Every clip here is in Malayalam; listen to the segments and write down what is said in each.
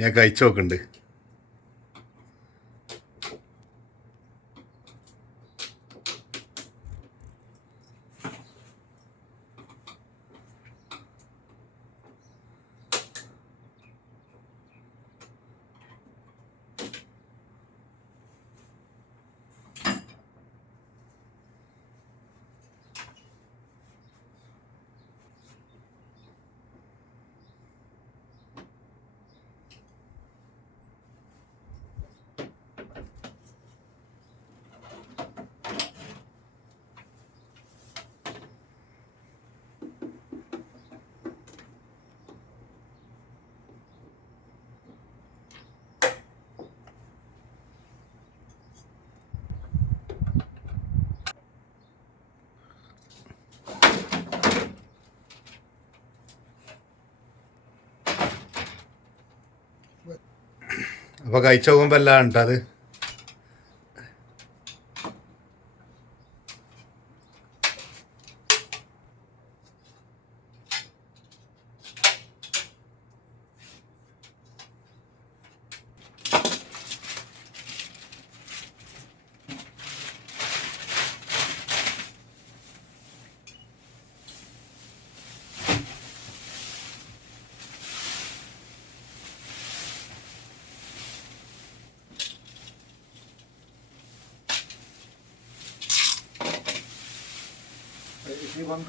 ഞാൻ കഴിച്ചു നോക്കുന്നുണ്ട് അപ്പോൾ കഴിച്ചു പോകുമ്പോൾ എല്ലാം ഉണ്ട് അത്? জীবন্ত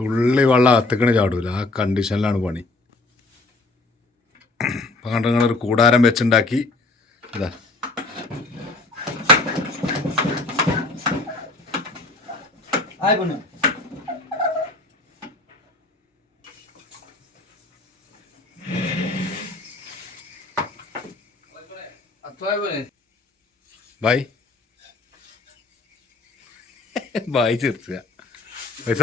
തുള്ളി വെള്ളം അകത്തേക്കണ് ചാടൂല. ആ കണ്ടീഷനിലാണ് പണി. അപ്പം കണ്ട നിങ്ങളൊരു കൂടാരം വെച്ചുണ്ടാക്കി. ഇതാ. ബൈ. ബൈ ചേർത്തുക. പൈസ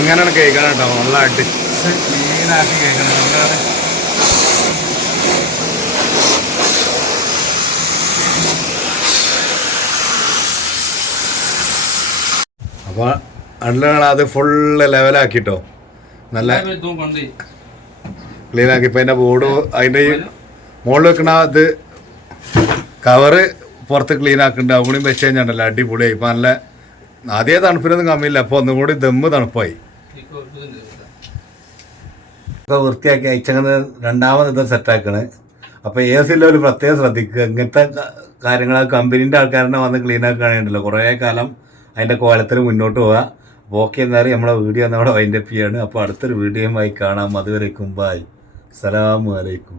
ഇങ്ങനെയാണ് കേൾക്കണം കേട്ടോ. നല്ല അടിച്ച് ക്ലീനാക്കി കേൾക്കണം നമ്മളാണ് അപ്പൊ അണ്ണാണ് അത് ഫുള്ള് ലെവലാക്കിട്ടോ നല്ല ക്ലീനാക്കി ഇപ്പം അതിന്റെ ബോർഡ് അതിന്റെ ഈ മുകളിൽ വെക്കണ ഇത് കവറ് പുറത്ത് ക്ലീൻ ആക്കുന്നുണ്ട് അവിടെ വെച്ച് കഴിഞ്ഞാൽ അടിപൊളിയായി. ഇപ്പൊ നല്ല ആദ്യ തണുപ്പിനൊന്നും കമ്മിയില്ല. അപ്പോൾ ഒന്നുകൂടി ദമ്മ് തണുപ്പായി. ഇപ്പോൾ വൃത്തിയാക്കി അയച്ചങ്ങനെ രണ്ടാമത് ഇത് സെറ്റാക്കണേ. അപ്പോൾ എ സി ലെവൽ പ്രത്യേകം ശ്രദ്ധിക്കുക. ഇങ്ങനത്തെ കാര്യങ്ങൾ കമ്പനീന്റെ ആൾക്കാരനെ വന്ന് ക്ലീൻ ആക്കുകയാണെങ്കിലോ കുറേ കാലം അതിന്റെ കോലത്തിൽ മുന്നോട്ട് പോവുക. അപ്പോൾ ഓക്കെ എന്നാലും നമ്മളെ വീഡിയോ നമ്മുടെ വൈൻഡപ്പ് ചെയ്യാണ്. അപ്പോൾ അടുത്തൊരു വീഡിയോയുമായി കാണാം. അതുവരെ ബായ് അസ്സലാമു അലൈക്കും.